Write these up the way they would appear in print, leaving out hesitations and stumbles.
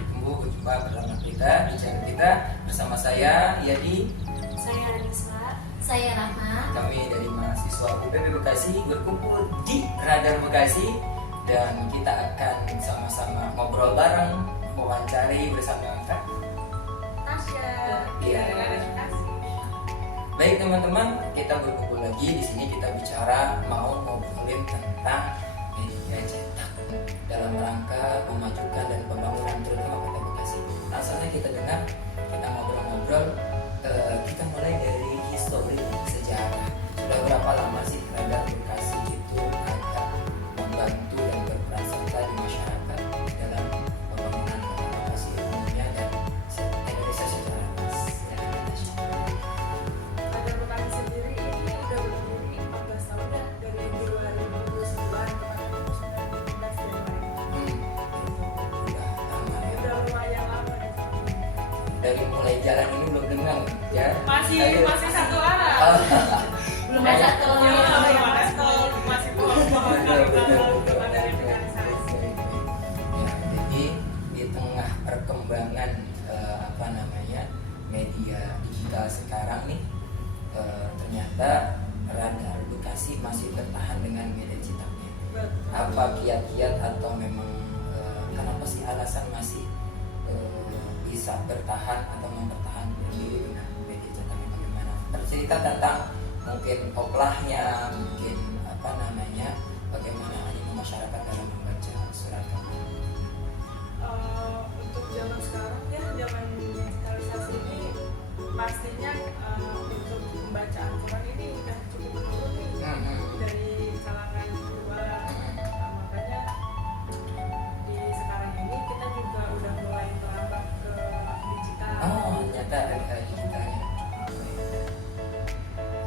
berjumpa bersama kita di channel kita bersama saya Yadi, saya Anissa, saya Rahma. kami dari mahasiswa UPP Bekasi berkumpul di Radar Bekasi dan kita akan sama-sama ngobrol bareng, wawancari bersama Kak Tasya. Iya. Baik teman-teman, kita berkumpul lagi di sini. Kita bicara mau ngobrolin tentang media cetak dalam rangka memajukan dan pembangunan terutama Kota Bekasi. Langsung saja kita dengar, kita ngobrol-ngobrol. Kita mulai dari histori sejarah. Sudah berapa lama sih Radar Bekasi itu ada membantu dan berperan serta di masyarakat dalam pembangunan Kota Bekasi umumnya dan Indonesia secara luas? Radar Bekasi sendiri ini udah berdiri 14 tahun ya, dari 2009 ke 2019 Januari. Udah lama ya. Udah lumayan lama ya. Dari mulai jalan ini belum dengar ya. Masih satu arah. Belum ada tol. Ya, belum ada tol, masih pohon-pohon kali belakang, belum ada revitalisasi. Ya, jadi di tengah perkembangan media digital sekarang nih, ternyata Radar Bekasi masih bertahan dengan media cetaknya. Apa kiat-kiat atau memang kenapa sih alasan masih bisa bertahan atau mempertahankan diri dengan media cetaknya, bagaimana? Bercerita tentang mungkin oplahnya, mungkin bagaimana animo masyarakat dalam membaca surat kabar. Untuk zaman sekarang ya, zaman digitalisasi ini pastinya untuk pembacaan Quran ini udah cukup menurun nih dari kalangan luar. Makanya di sekarang ini kita juga udah mulai merambah ke digital. Oh, ternyata ada digitalnya.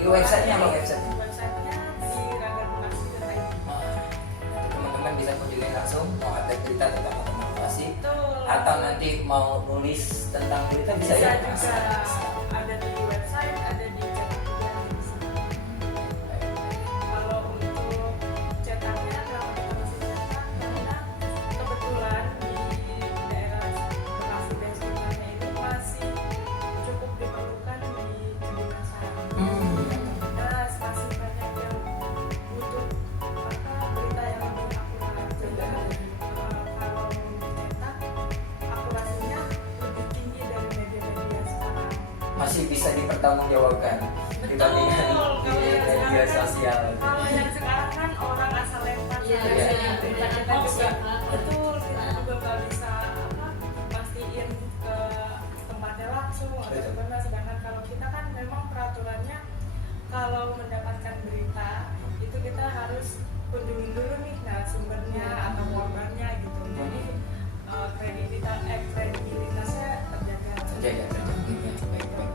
Di websitenya apa websitenya? Websitenya di radarbekasi.id. Teman-teman bisa kunjungi langsung, mau ada berita tentang Kota Bekasi Betul. atau nanti mau nulis tentang berita bisa ya? juga ada di website, ada di cetak juga bisa. Kalau untuk cetaknya, kenapa kita masih cetak? Karena kebetulan di daerah Bekasi dan sekitarnya itu masih cukup diperlukan di kedinasan. Nah, masih banyak yang butuh berita yang lebih akurat. Jadi kalau dicetak, akurasinya lebih tinggi dari media-media sekarang. Masih bisa dipertanggungjawabkan dibandingkan Betul, di media sosial. Kalau yang sekarang kan orang asal lempar Iya, saja. iya. Kita juga betul, kita juga nggak bisa pastiin ke tempatnya langsung atau Betul. gimana. Sedangkan kalau kita kan memang peraturannya kalau mendapatkan berita itu kita harus kunjungin dulu nih sumbernya atau korbannya gitu. Jadi kredibilitasnya terjaga. Terjaga. Baik-baik.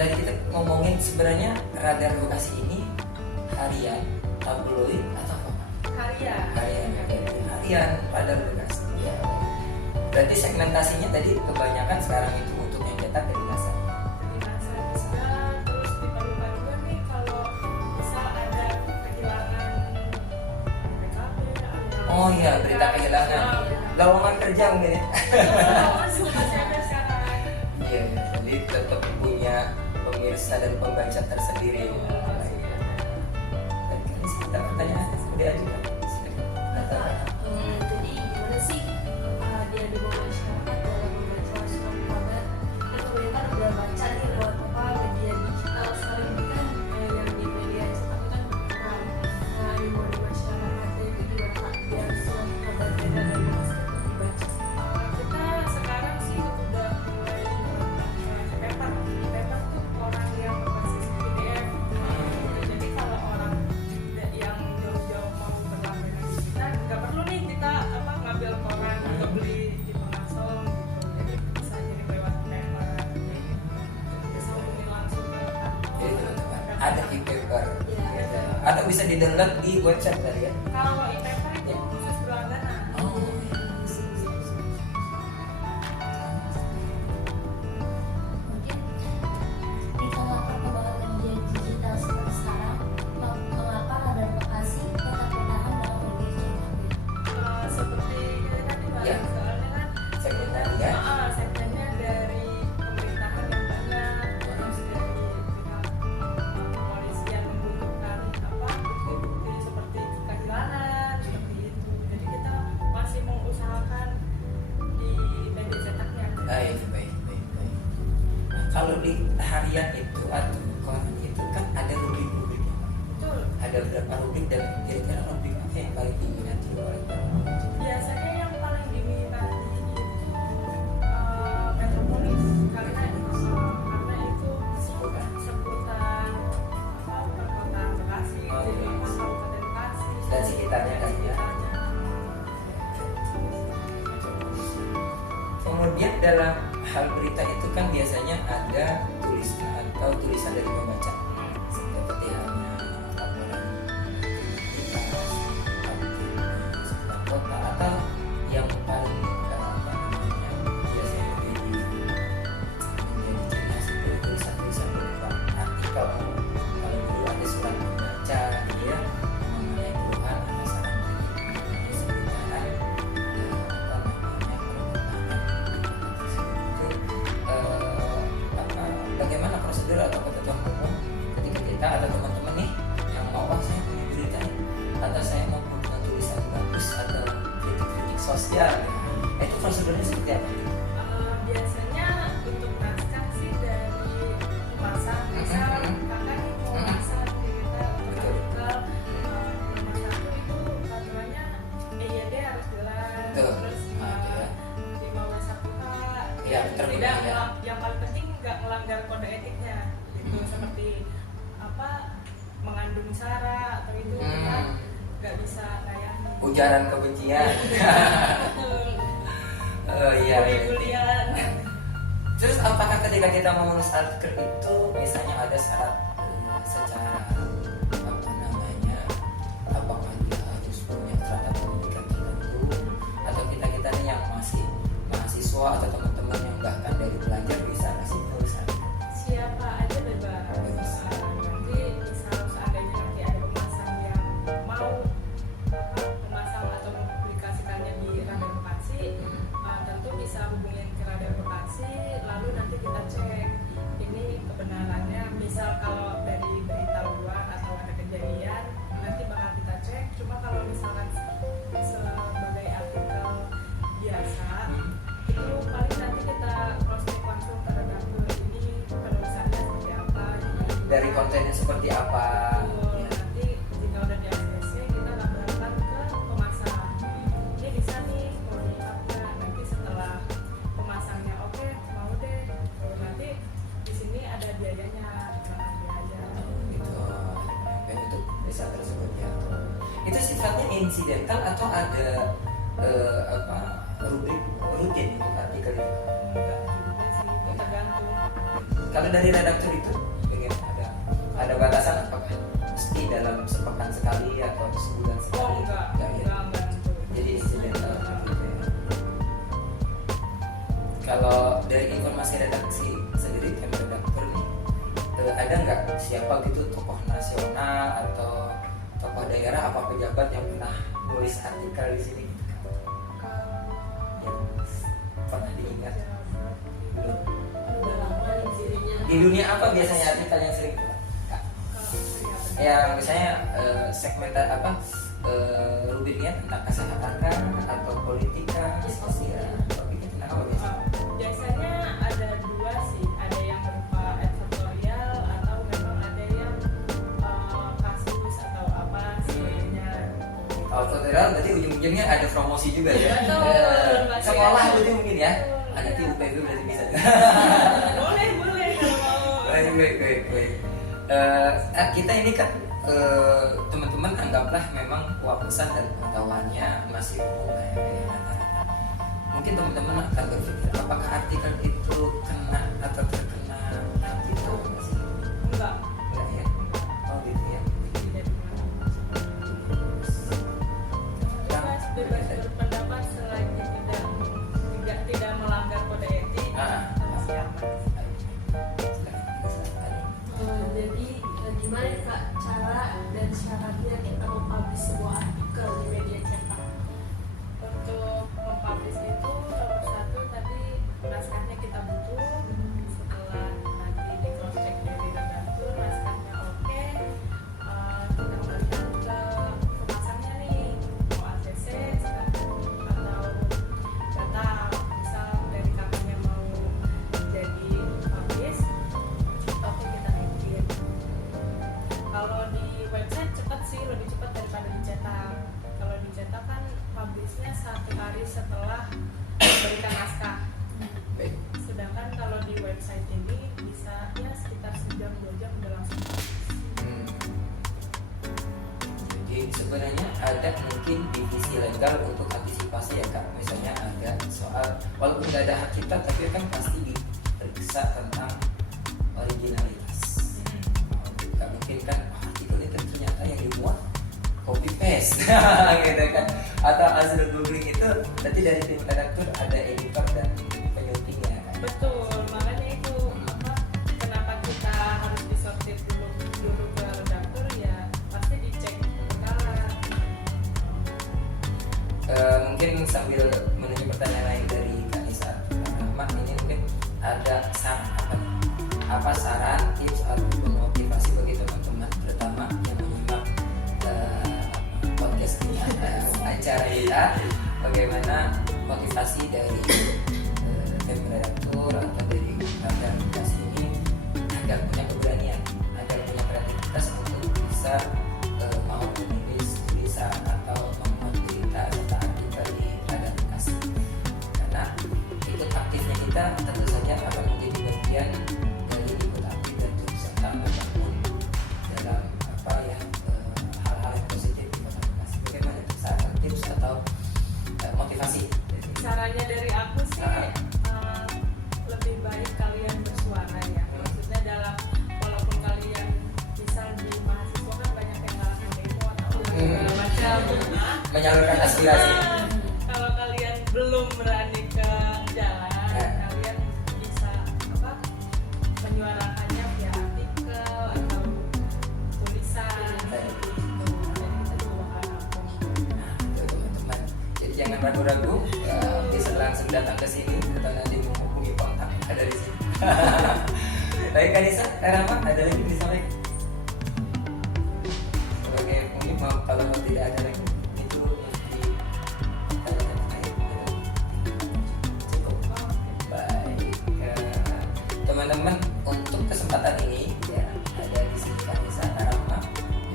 Dari kita ngomongin sebenarnya Radar Bekasi ini harian, tabloid atau apa? Harian Radar Bekasi. Ya. Berarti segmentasinya tadi kebanyakan sekarang itu untuk yang cetak dari masa. Kedinasan bisa, terus diperlukan juga nih kalau misal ada kehilangan PKB ada Oh iya, berita kehilangan. Lowongan kerja mungkin ya. masih ada sekarang. Iya, jadi tetap punya pemirsa dan pembaca tersendiri. Baik, ini sekitar pertanyaan udah ajukan. Jadi gimana sih dia di masyarakat dalam membaca surat kabar? Dan pemerintah udah baca nih lewat media digital sekarang ini kan yang di media cetak kan berkurang. Nah, animo di masyarakatnya itu gimana Kak? Biar surat kabar beda dari masyarakat dibaca. Kita sekarang sih udah mulai paper tuh orang yang berbasis PDF. Jadi kalau orang yang jauh-jauh mau berlangganan di kita nggak perlu nih kita ngambil koran atau beli di pengasol gitu. Jadi bisa jadi lewat paper. Bisa hubungi langsung ke Jadi teman-teman, ada e-paper. Ya. Atau bisa di-download di website tadi ya. Kalau e-paper itu khusus berlangganan. Oh iya. Mungkin di tengah perkembangan media digital seperti sekarang, mengapa Radar Bekasi tetap bertahan dalam media cetak? Seperti kita tadi Mbak, Ya. soalnya kan Baik, baik, baik, baik. Nah, kalau di harian itu atau koran itu kan ada rubrik-rubriknya. Betul. Ada berapa rubrik dan kira-kira rubrik apa yang paling diminati oleh para pembaca? Biasanya yang paling diminati itu metropolis karena itu seputar perkotaan Bekasi, Oh, jadi iya. Kabupaten Bekasi Dan sekitarnya dan kan ya. Kemudian dalam hal berita itu kan biasanya ada tulisan atau tulisan dari pembaca seperti halnya laporan sebuah kota atau yang paling apa namanya biasanya menjadi ciri khas itu tulisan-tulisan berupa artikel. Kalau dulu ada surat membaca dia mengenai keluhan atau saran kritik seputaran apa namanya bagaimana prosedur atau ketentuan hukum ketika kita atau teman-teman nih yang mau saya punya berita nih, atau saya mau punya tulisan bagus atau kritik-kritik sosial, itu prosedurnya seperti apa? Biasanya untuk naskah sih dari pemasan, misal kakak nih mau masak cerita untuk artikel nomor 1 itu peraturannya EYD harus jelas, Betul. terus Ya. 5W1H Ya, terminal, tidak ya. yang paling penting nggak melanggar kode etiknya gitu, seperti apa mengandung sara atau itu kita nggak bisa layani. Ujaran kebencian. Betul. Oh iya. Bully-bullyan. Terus apakah ketika kita menulis artikel itu misalnya ada syarat secara apa namanya, apakah dia harus punya strata pendidikan tertentu atau kita nih yang masih mahasiswa atau teman-teman yang bahkan dari belajar bisa kasih tulisan? Siapa aja bebas. Nanti misal seandainya nanti ada pemasang yang mau memasang atau mempublikasikannya di Radar Bekasi, tentu bisa hubungin ke Radar Bekasi, lalu nanti kita cek ini kebenarannya. Misal kalau dari berita luar atau ada kejadian, nanti bakal kita cek. Cuma kalau misalkan sebagai artikel biasa, itu paling nanti kita cross check langsung ke redaktur, ini penulisannya seperti apa, Dari kontennya seperti apa? Betul. Ya. Nanti jika udah di ACC kita laporkan ke pemasang, ini bisa nih mau diupload. Nanti setelah pemasangnya oke mau deh, nanti di sini ada biayanya, jangan biaya Gitu. Dan untuk desa tersebut ya. Itu sifatnya insidental atau ada apa rubrik rutin untuk artikel itu? enggak juga sih, tergantung. Kalau dari redaktur itu bagaimana? Ada batasan apakah mesti dalam sepekan sekali atau sebulan sekali? Oh enggak ya? tentu. Jadi insidental gitu ya. Kalau dari informasi redaksi sendiri tim redaktur nih ada nggak siapa gitu tokoh nasional atau tokoh daerah apa pejabat yang pernah nulis artikel di sini yang pernah diingat? Belum. Udah lama nih dirinya. Di dunia apa biasanya artikel yang sering Kak? Yang misalnya segmentar apa rubriknya tentang kesehatan kan atau politika, sosial, topiknya tentang apa biasanya? Biasanya ada dua sih, ada yang berupa editorial atau memang ada yang kasus atau apa sebagainya. Kalau tutorial berarti ujung-ujungnya ada promosi juga ya? Betul, pasti Sekolah ada. berarti mungkin ya? Betul, Ada di iya. UPB berarti bisa. Boleh kalau mau. Baik. Kita ini kan teman-teman anggaplah memang wawasan dan pengetahuannya masih umum ya, rata-rata. Mungkin teman-teman akan berpikir apakah artikel itu kena atau terkena artikel masih Enggak. enggak ya? Oh gitu ya. Tidak bebas berpendapat selagi tidak melanggar kode etik, masih aman. Jadi gimana ya, Kak cara dan syaratnya kita mempublish sebuah artikel di media cetak? Untuk mempublish itu nomor 1 tadi ada mungkin divisi legal untuk antisipasi ya Kak. Misalnya ada soal walaupun nggak ada hak cipta tapi kan pasti diperiksa tentang originalitas. Nggak mungkin kan artikel itu ternyata yang dimuat copy paste gitu kan, atau hasil googling itu nanti dari tim redaktur ada editor dan penyuntingnya kan. Betul, makanya itu apa, kenapa kita harus disortir dulu ke redaktur ya, pasti dicek berkala. Mungkin sambil menuju pertanyaan lain dari Kak Nisa, Mak ini mungkin ada saran apa saran, tips atau motivasi bagi teman-teman terutama yang menyimak podcast ini, acara kita, bagaimana motivasi dari tim redaktur atau dari aplikasi ini agar punya keberanian, agar punya kreativitas untuk bisa mau menulis tulisan atau membuat cerita serta artikel di aplikasi. Karena ikut aktifnya kita tentu saja akan menjadi bagian dari ikut aktif dan turut serta membangun dalam apa ya hal-hal yang positif di aplikasi. Bagaimana saran, tips atau motivasi? Sarannya dari aku sih lebih baik kalian bersuara ya. Maksudnya dalam walaupun kalian misal di mahasiswa kan banyak yang ngalamin demo atau segala macam. Menyalurkan aspirasi. Kalau kalian belum berani ke jalan, kalian bisa apa menyuarakannya via artikel atau tulisan gitu. Dan kita juga bakal nampung. Nah, itu teman-teman. Jadi jangan ragu-ragu, bisa langsung datang ke sini atau nanti menghubungi kontak ada di sini. Baik Kanisa, Rama, ada lagi disampaikan? Sebagai mungkin maaf kalau tidak ada lagi itu yang ditanyakan terkait cukup. Baik, teman-teman, untuk kesempatan ini ya ada di sini Kanisa, Rama,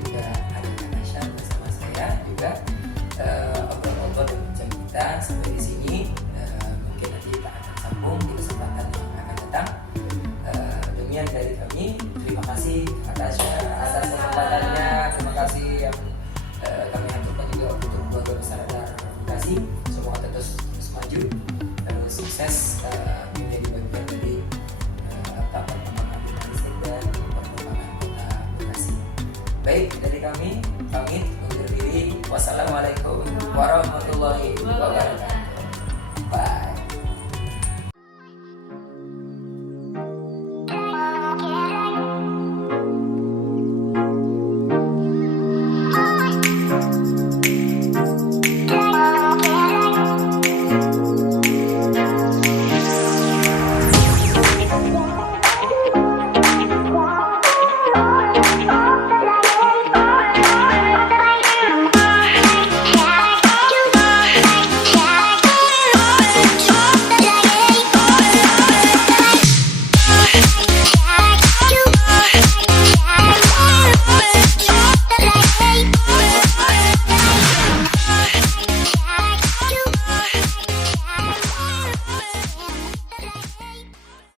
juga ada Kanasha bersama saya juga. Obrol-obrol dan bincang kita sampai di sini. Mungkin nanti kita akan sambung di kesempatan yang akan datang. Demikian dari kami, terima kasih atas kesempatannya, terima kasih yang kami haturkan juga untuk keluarga besar aplikasi. Semoga terus maju, terus sukses menjadi bagian dari perkembangan jurnalistik dan perkembangan kota Bekasi. Baik, dari kami pamit undur diri. Wassalamualaikum warahmatullahi wabarakatuh.